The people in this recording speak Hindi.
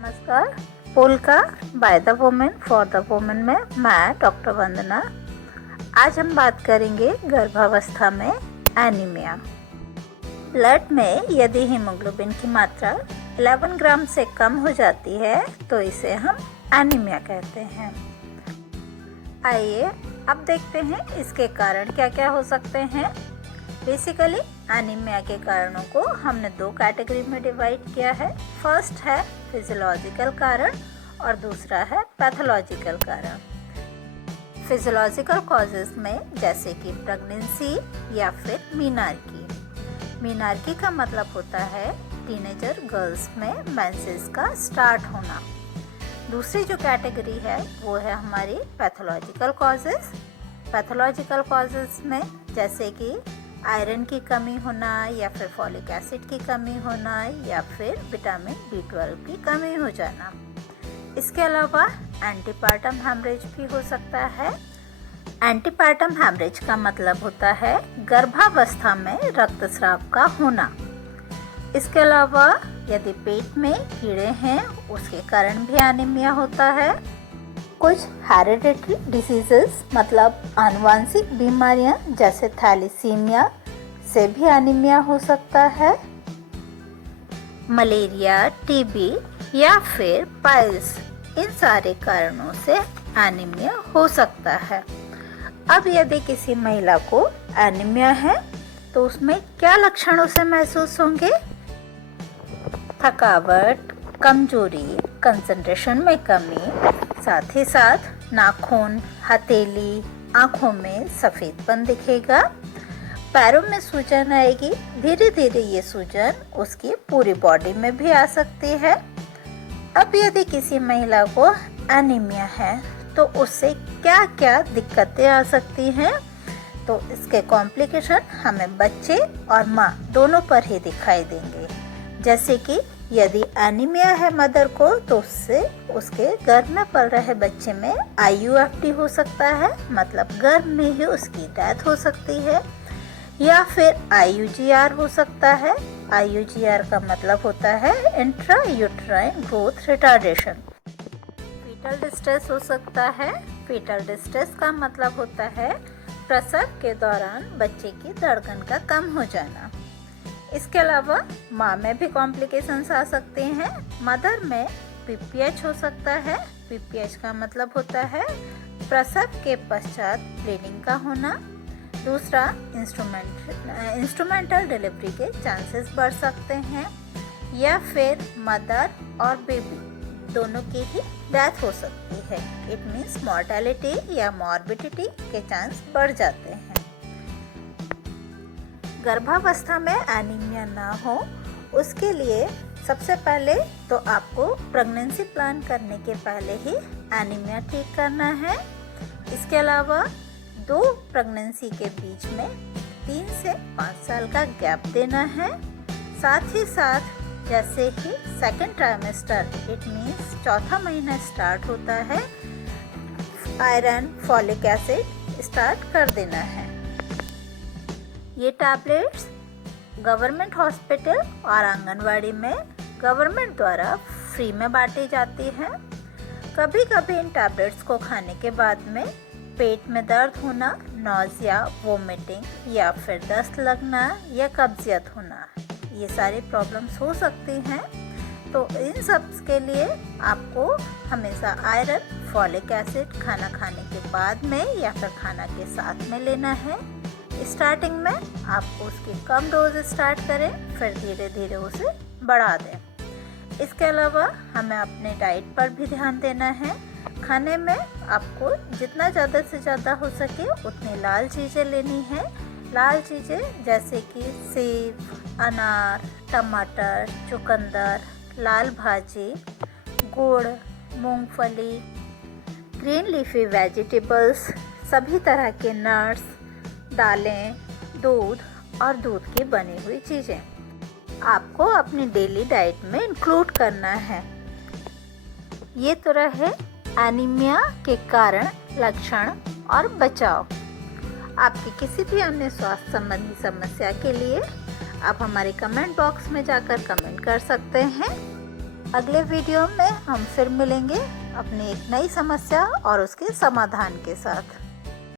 नमस्कार। Polka by the women for the women में मैं डॉक्टर वंदना। आज हम बात करेंगे गर्भावस्था में एनीमिया। ब्लड में यदि हीमोग्लोबिन की मात्रा 11 ग्राम से कम हो जाती है तो इसे हम एनीमिया कहते हैं। आइए अब देखते हैं इसके कारण क्या क्या हो सकते हैं। बेसिकली एनीमिया के कारणों को हमने दो कैटेगरी में डिवाइड किया है। फर्स्ट है फिजियोलॉजिकल कारण और दूसरा है पैथोलॉजिकल कारण। फिजियोलॉजिकल कॉजेज में जैसे कि प्रेगनेंसी या फिर मीनार्की। मीनार्की का मतलब होता है टीनेजर गर्ल्स में मेंसेस का स्टार्ट होना। दूसरी जो कैटेगरी है वो है हमारी पैथोलॉजिकल कॉजेज। पैथोलॉजिकल कॉजेज में जैसे कि आयरन की कमी होना या फिर फॉलिक एसिड की कमी होना या फिर विटामिन B12 की कमी हो जाना। इसके अलावा एंटीपार्टम हेमरेज भी हो सकता है। एंटीपार्टम हेमरेज का मतलब होता है गर्भावस्था में रक्तस्राव का होना। इसके अलावा यदि पेट में कीड़े हैं उसके कारण भी एनीमिया होता है। कुछ हेरिडिटरी डिसीजेस मतलब आनुवांशिक बीमारियां जैसे थैलेसीमिया से भी एनीमिया हो सकता है। मलेरिया, टीबी या फिर पाइल्स, इन सारे कारणों से एनीमिया हो सकता है। अब यदि किसी महिला को एनीमिया है तो उसमें क्या लक्षणों से महसूस होंगे? थकावट, कमजोरी, कंसंट्रेशन में कमी, साथ ही साथ नाखून, हथेली, आंखों में सफेदपन दिखेगा। पैरों में सूजन आएगी। धीरे धीरे ये सूजन उसकी पूरी बॉडी में भी आ सकती है। अब यदि किसी महिला को एनीमिया है तो उससे क्या क्या दिक्कतें आ सकती हैं? तो इसके कॉम्प्लिकेशन हमें बच्चे और माँ दोनों पर ही दिखाई देंगे। जैसे कि यदि एनीमिया है मदर को तो उससे उसके गर्भ में पल रहे बच्चे में IUFD हो सकता है, मतलब गर्भ में ही उसकी डेथ हो सकती है। या फिर IUGR हो सकता है। IUGR का मतलब होता है intra uterine growth retardation. Fetal distress हो सकता है। फीटल डिस्ट्रेस का मतलब होता है प्रसव के दौरान बच्चे की धड़कन का कम हो जाना। इसके अलावा माँ में भी कॉम्प्लिकेशंस आ सकते हैं। मदर में PPH हो सकता है। PPH का मतलब होता है प्रसव के पश्चात ब्लीडिंग का होना। दूसरा इंस्ट्रूमेंटल डिलीवरी के चांसेस बढ़ सकते हैं। या फिर मदर और बेबी दोनों की ही डेथ हो सकती है। इट मीन्स मॉर्टेलिटी या मॉर्बिडिटी के चांस बढ़ जाते हैं। गर्भावस्था में एनीमिया ना हो उसके लिए सबसे पहले तो आपको प्रेगनेंसी प्लान करने के पहले ही एनीमिया ठीक करना है। इसके अलावा 2 प्रेगनेंसी के बीच में 3 से 5 साल का गैप देना है। साथ ही साथ जैसे ही सेकेंड ट्राइमेस्टर इट मीन्स चौथा महीना स्टार्ट होता है, आयरन, फॉलिक एसिड स्टार्ट कर देना है। ये टैबलेट्स गवर्नमेंट हॉस्पिटल और आंगनवाड़ी में गवर्नमेंट द्वारा फ्री में बांटी जाती हैं। कभी कभी इन टैबलेट्स को खाने के बाद में पेट में दर्द होना, नौजिया, वोमिटिंग या फिर दस्त लगना या कब्जियत होना, ये सारी प्रॉब्लम्स हो सकती हैं। तो इन सब के लिए आपको हमेशा आयरन, फॉलिक एसिड खाना खाने के बाद में या फिर खाना के साथ में लेना है। स्टार्टिंग में आप उसकी कम डोज स्टार्ट करें, फिर धीरे धीरे उसे बढ़ा दें। इसके अलावा हमें अपने डाइट पर भी ध्यान देना है। खाने में आपको जितना ज़्यादा से ज़्यादा हो सके उतनी लाल चीज़ें लेनी है। लाल चीज़ें जैसे कि सेब, अनार, टमाटर, चुकंदर, लाल भाजी, गुड़, मूंगफली, ग्रीन लीफी वेजिटेबल्स, सभी तरह के नट्स, दालें, दूध और दूध की बनी हुई चीज़ें आपको अपनी डेली डाइट में इंक्लूड करना है। ये तो रहे एनीमिया के कारण, लक्षण और बचाव। आपकी किसी भी अन्य स्वास्थ्य संबंधी समस्या के लिए आप हमारे कमेंट बॉक्स में जाकर कमेंट कर सकते हैं। अगले वीडियो में हम फिर मिलेंगे अपनी एक नई समस्या और उसके समाधान के साथ।